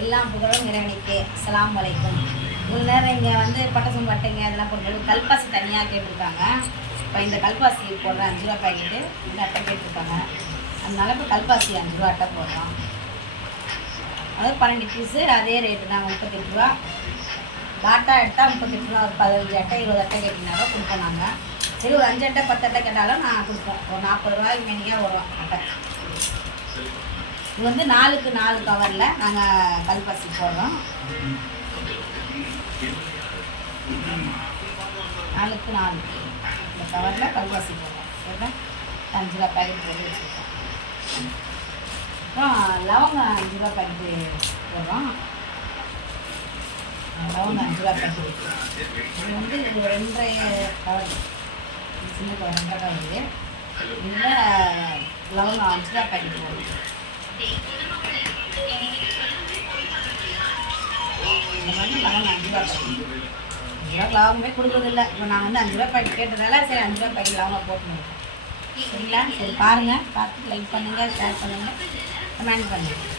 எல்லாம் புகழும் இறைவனுக்கு. அஸ்ஸலாமு அலைக்கும். இவ்வளோ நேரம் இங்கே வந்து பட்டசம் பட்டைங்க இதெல்லாம் போடும்போது கல்பாசி தனியாக கேட்டிருக்காங்க. இப்போ இந்த கல்பாசி போடுறேன் 5 ரூபா பாக்கெட்டு இந்த அட்டை கேட்டிருக்காங்க. அதனால இப்போ கல்பாசி 5 ரூபா அட்டை போடுறோம். அதாவது 12 பீஸு அதே ரேட்டு தான் 38 ரூபா. லாட்டா எடுத்தால் 38 ரூபா. ஒரு 15 அட்டை 20 அட்டை கேட்டிங்கனாலும் கொடுப்போம். நாங்கள் சரி ஒரு 5 அட்டை 10 அட்டை கேட்டாலும் நான் கொடுப்போம். ஒரு 40 ரூபாய்க்கு மேனிக்காக வரும் அட்டை. இது வந்து 4க்கு 4 கவரில் நாங்கள் கல்பாசி போடுறோம். 4க்கு 4 இந்த கவரில் கல்பாசி போடுறோம். சரிங்களா? 5 ரூபா பேக்கெட் போட்டு வச்சுருக்கோம். அப்புறம் லவங்கம் 5 ரூபா பேக்கெட்டு போடுறோம். லவங்கம் 5 ரூபா பேக்கெட். இது வந்து 2.5 கவர், சின்ன கவர் 2.5 கவர். இதில் லவங்கம் 5 ரூபா பேக்கெட் போடுறோம். இந்த மாதிரி லவங்கம் 5 ரூபா பேக்கெட். 5 ரூபா லவங்கமே கொடுக்குறதில்ல. இப்போ நான் வந்து 5 ரூபா பேக்கெட் கேட்டதால சரி 5 ரூபா பேக்கெட் லவங்கம் போட்டுருக்கோம். சரிங்களா? சரி பாருங்கள், பார்த்து லைக் பண்ணுங்கள், ஷேர் பண்ணுங்கள், கமெண்ட் பண்ணுங்கள்.